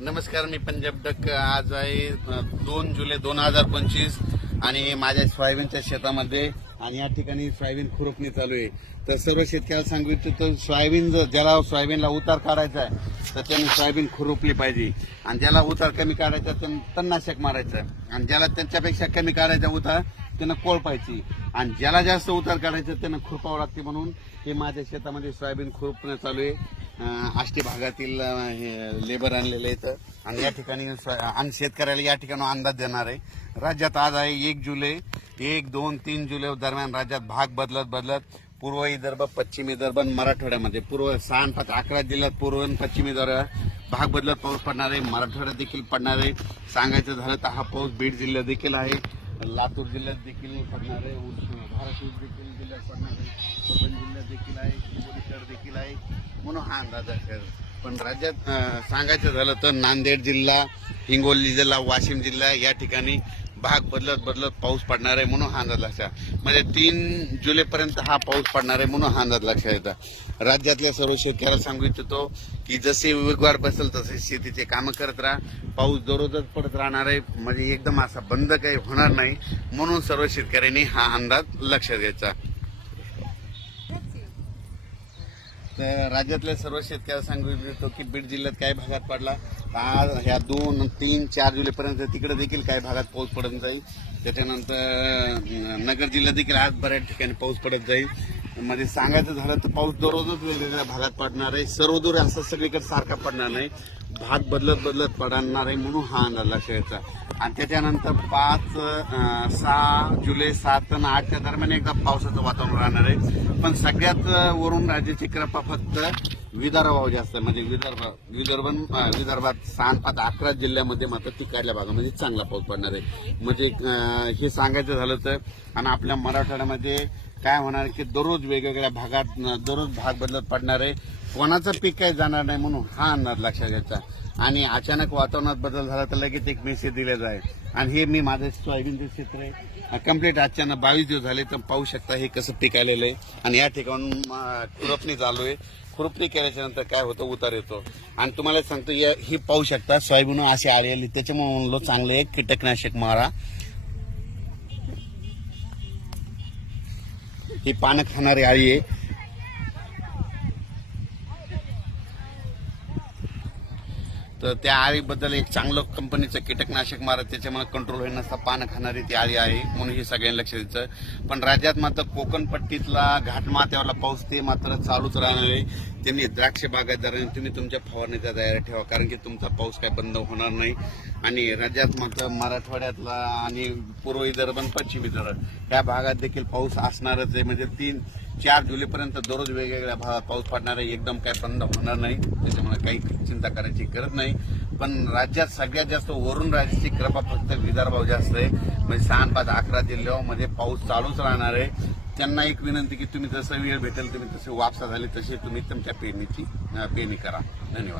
नमस्कार मी पंजाब डक आज आहे दोन जुलै दोन हजार पंचवीस आणि माझ्या सोयाबीनच्या शेतामध्ये आणि या ठिकाणी सोयाबीन खुरपणी चालू आहे. तर सर्व शेतकऱ्याला सांगू इच्छितो सोयाबीन जर ज्याला सोयाबीनला उतार काढायचा आहे तर त्यांनी सोयाबीन खुरपली पाहिजे. आणि ज्याला उतार कमी काढायचा तर तणनाशक मारायचं आहे. आणि ज्याला त्यांच्यापेक्षा कमी काढायचा उतार त्यानं कोळपायची आणि ज्याला जास्त उतार काढायचं त्यांना खुरपावं लागते म्हणून हे माझ्या शेतामध्ये सोयाबीन खुरपणं चालू आहे. आष्टी भागातील लेबर आणलेले आहेत. आणि या ठिकाणी आणि शेतकऱ्याला या ठिकाणी अंदाज देणार आहे. राज्यात आज आहे एक जुलै. एक दोन तीन जुलै दरम्यान राज्यात भाग बदलत बदलत पूर्व विदर्भ पश्चिम विदर्भ मराठवाड्यामध्ये. पूर्व सहा पाच अकरा जिल्ह्यात पूर्व आणि पश्चिम विदर्भ भाग बदलत पाऊस पडणार आहे. मराठवाड्यात देखील पडणार आहे. सांगायचं झालं तर हा पाऊस बीड जिल्ह्यात देखील आहे. लातूर जिल्ह्यात देखील पडणार आहे धाराशिव देखील जिल्ह्यात पडणार आहे परभणी जिल्ह्यात देखील आहे हिंगोली शहर देखील आहे. म्हणून हा अंदाज आहे. पण राज्यात सांगायचं झालं तर नांदेड जिल्हा हिंगोली जिल्हा वाशिम जिल्हा या ठिकाणी भाग बदलत बदलत पाऊस पडणार आहे म्हणून हा अंदाज लक्षात म्हणजे तीन जुलैपर्यंत हा पाऊस पडणार आहे म्हणून हा अंदाज लक्षात येतं राज्यातल्या सर्व शेतकऱ्याला सांगू इच्छितो की जसे वेगवार बसेल तसे शेतीचे कामं करत राहा. पाऊस दररोजच पडत राहणार आहे. म्हणजे एकदम असा बंद काही होणार नाही. म्हणून सर्व शेतकऱ्यांनी हा अंदाज लक्षात घ्यायचा तर राज्यातल्या सर्व शेतकऱ्याला सांगू इच्छितो की बीड जिल्ह्यात काही भागात पडला. आज ह्या दोन तीन चार जुलैपर्यंत तिकडे देखील काही भागात पाऊस पडत जाईल. त्याच्यानंतर नगर जिल्ह्यात देखील आज बऱ्याच ठिकाणी पाऊस पडत जाईल. म्हणजे सांगायचं झालं तर पाऊस दररोजच वेगवेगळ्या भागात पडणार आहे. सर्वदूर असं सगळीकडे सारखा पडणार नाही. भाग बदलत बदलत पडणार आहे म्हणून हा अंदाज लक्षायचा आणि त्याच्यानंतर पाच सहा जुलै सात आणि आठच्या दरम्यान एकदा पावसाचं वातावरण राहणार आहे. पण सगळ्यात वरून राज्याची कृपा फक्त विदर्भावर जास्त म्हणजे विदर्भ विदर्भ विदर्भात सहा पाच अकरा जिल्ह्यामध्ये मात्र तिकडल्या भागामध्ये चांगला पाऊस पडणार आहे. म्हणजे हे सांगायचं झालं तर आणि आपल्या मराठवाड्यामध्ये काय होणार की दररोज वेगवेगळ्या भागात दररोज भाग बदलत पडणार आहे. कोणाचं पीक काही जाणार नाही म्हणून हा अंदाज लक्षात घ्यायचा. आणि अचानक वातावरणात बदल झाला तर लगेच एक मेसेज दिला जाईल. आणि हे मी माझं सोयाबीनचं क्षेत्र आहे. कंप्लीट अचानक बावीस दिवस झाले तर पाहू शकता हे कसं पीक आलेलं आहे. आणि या ठिकाणून खुरपणी चालू आहे. खुरपणी केल्याच्यानंतर काय होतं? उतार येतो. आणि तुम्हाला सांगतो या ही पाहू शकता सोयाबीन असे आलेली त्याच्यामुळे म्हणलो चांगलं एक कीटकनाशक मारा. ही पानं खाणारी आळी आहे. तर त्या आळीबद्दल एक चांगलं कंपनीचं कीटकनाशक मारत त्याच्यामुळे कंट्रोल होईन पानं खाणारी ती आळी आहे म्हणून हे सगळ्यांनी लक्ष द्यायचं पण राज्यात मात्र कोकणपट्टीतला घाटमाथ्यावरला पाऊस ते मात्र चालूच राहणार आहे. त्यांनी द्राक्ष बागायतदारांनी तुम्ही तुमच्या फवारणीचा तयारी ठेवा कारण की तुमचा पाऊस काय बंद होणार नाही. आणि राज्यात मात्र मराठवाड्यातला आणि पूर्व विदर्भ आणि पश्चिम विदर्भ या भागात देखील पाऊस असणारच आहे. म्हणजे तीन चार जुलैपर्यंत दररोज वेगवेगळ्या भागात पाऊस पडणार आहे. एकदम काही बंद होणार नाही. त्याच्यामुळे काही चिंता करायची गरज नाही. पण राज्यात सगळ्यात जास्त वरून राज्याची कृपा फक्त विदर्भाव जास्त आहे. म्हणजे सहा पाच अकरा जिल्ह्यामध्ये पाऊस चालूच राहणार आहे. त्यांना एक विनंती की तुम्ही जसं वेळ भेटेल तुम्ही तसे वापसा झाली तसे तुम्ही तुमच्या पेरणीची पेरणी करा. धन्यवाद.